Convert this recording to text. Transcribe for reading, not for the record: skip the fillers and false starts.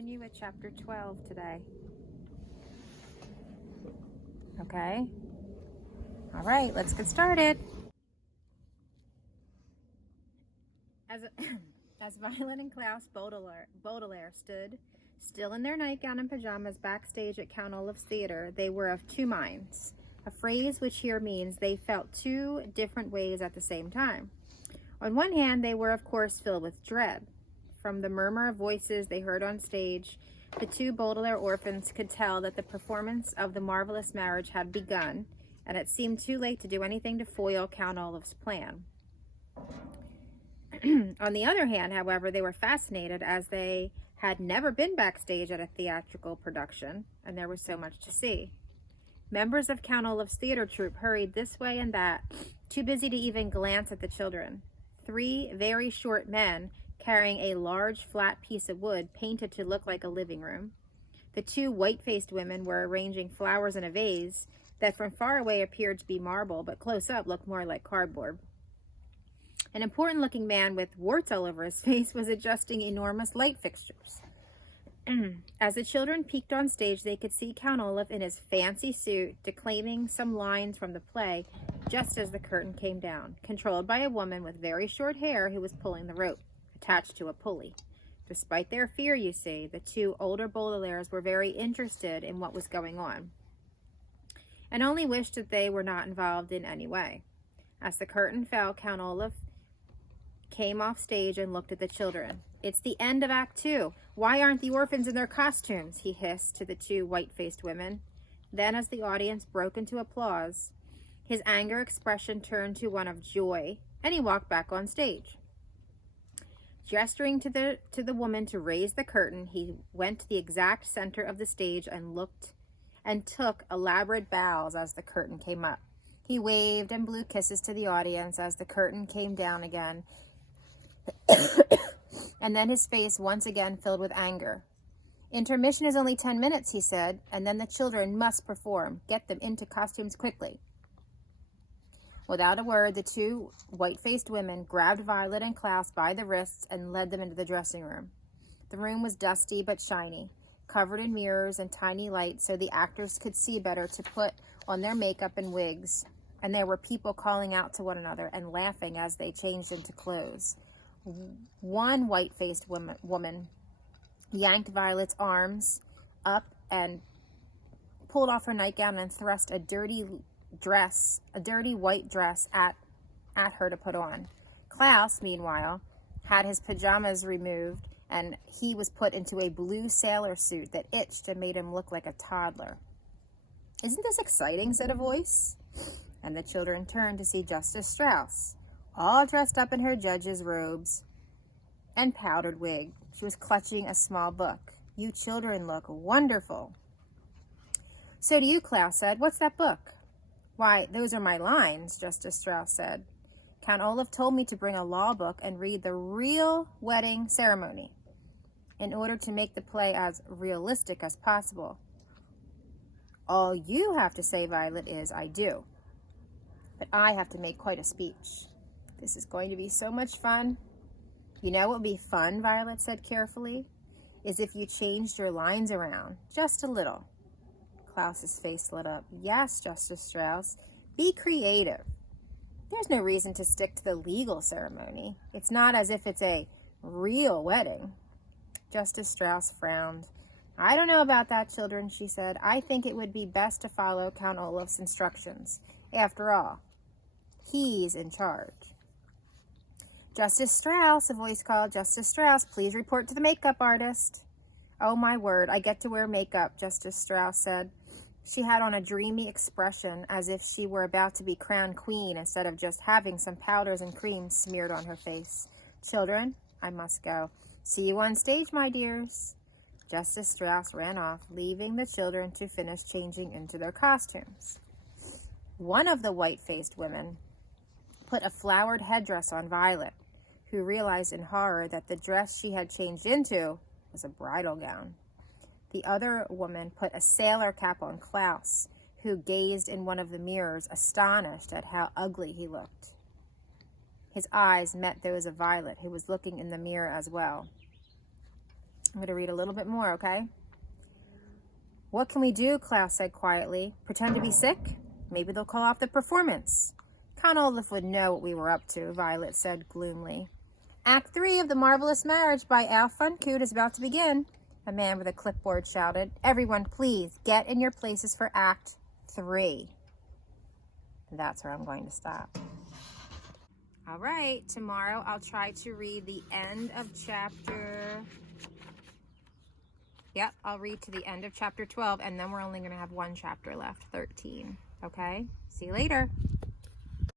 continue with chapter 12 today. Okay. All right, let's get started. As Violet and Klaus Baudelaire stood still in their nightgown and pajamas backstage at Count Olaf's theater, they were of two minds, a phrase which here means they felt two different ways at the same time. On one hand, they were, of course, filled with dread. From the murmur of voices they heard on stage, the two Baudelaire orphans could tell that the performance of the marvelous marriage had begun, and it seemed too late to do anything to foil Count Olaf's plan. On the other hand, however, they were fascinated, as they had never been backstage at a theatrical production, and there was so much to see. Members of Count Olaf's theater troupe hurried this way and that, too busy to even glance at the children. 3 very short men, carrying a large flat piece of wood painted to look like a living room. The 2 white-faced women were arranging flowers in a vase that from far away appeared to be marble, but close up looked more like cardboard. An important-looking man with warts all over his face was adjusting enormous light fixtures. As the children peeked on stage, they could see Count Olaf in his fancy suit declaiming some lines from the play just as the curtain came down, controlled by a woman with very short hair who was pulling the rope, attached to a pulley. Despite their fear, you see, the 2 older Baudelaires were very interested in what was going on, and only wished that they were not involved in any way. As the curtain fell, Count Olaf came off stage and looked at the children. "It's the end of Act 2. Why aren't the orphans in their costumes?" he hissed to the 2 white-faced women. Then, as the audience broke into applause, his anger expression turned to one of joy, and he walked back on stage. Gesturing to the woman to raise the curtain, he went to the exact center of the stage and took elaborate bows as the curtain came up. He waved and blew kisses to the audience as the curtain came down again, and then his face once again filled with anger. "Intermission is only 10 minutes, he said, "and then the children must perform. Get them into costumes quickly." Without a word, the 2 white-faced women grabbed Violet and Klaus by the wrists and led them into the dressing room. The room was dusty but shiny, covered in mirrors and tiny lights so the actors could see better to put on their makeup and wigs, and there were people calling out to one another and laughing as they changed into clothes. One white-faced woman yanked Violet's arms up and pulled off her nightgown and thrust a dirty white dress at her to put on. Klaus, meanwhile, had his pajamas removed, and he was put into a blue sailor suit that itched and made him look like a toddler. "Isn't this exciting?" said a voice. And the children turned to see Justice Strauss, all dressed up in her judge's robes and powdered wig. She was clutching a small book. "You children look wonderful." "So do you," Klaus said. "What's that book?" "Why, those are my lines," Justice Strauss said. "Count Olaf told me to bring a law book and read the real wedding ceremony in order to make the play as realistic as possible. All you have to say, Violet, is, 'I do.' But I have to make quite a speech. This is going to be so much fun." "You know what would be fun," Violet said carefully, "is if you changed your lines around, just a little." Klaus's face lit up. "Yes, Justice Strauss, be creative. There's no reason to stick to the legal ceremony. It's not as if it's a real wedding." Justice Strauss frowned. "I don't know about that, children," she said. "I think it would be best to follow Count Olaf's instructions. After all, he's in charge." "Justice Strauss," a voice called. "Justice Strauss, please report to the makeup artist." "Oh, my word, I get to wear makeup," Justice Strauss said. She had on a dreamy expression, as if she were about to be crowned queen instead of just having some powders and creams smeared on her face. "Children, I must go. See you on stage, my dears." Justice Strauss ran off, leaving the children to finish changing into their costumes. One of the white-faced women put a flowered headdress on Violet, who realized in horror that the dress she had changed into was a bridal gown. The other woman put a sailor cap on Klaus, who gazed in one of the mirrors, astonished at how ugly he looked. His eyes met those of Violet, who was looking in the mirror as well. I'm going to read a little bit more, okay? What can we do? Klaus said quietly. Pretend to be sick? Maybe they'll call off the performance. Count Olaf would know what we were up to, Violet said gloomily. Act 3 of The Marvelous Marriage by Al Funkoot is about to begin, a man with a clipboard shouted. Everyone, please, get in your places for Act 3. That's where I'm going to stop. All right, tomorrow I'll try to read the end of chapter... Yep, I'll read to the end of chapter 12, and then we're only going to have one chapter left, 13. Okay? See you later.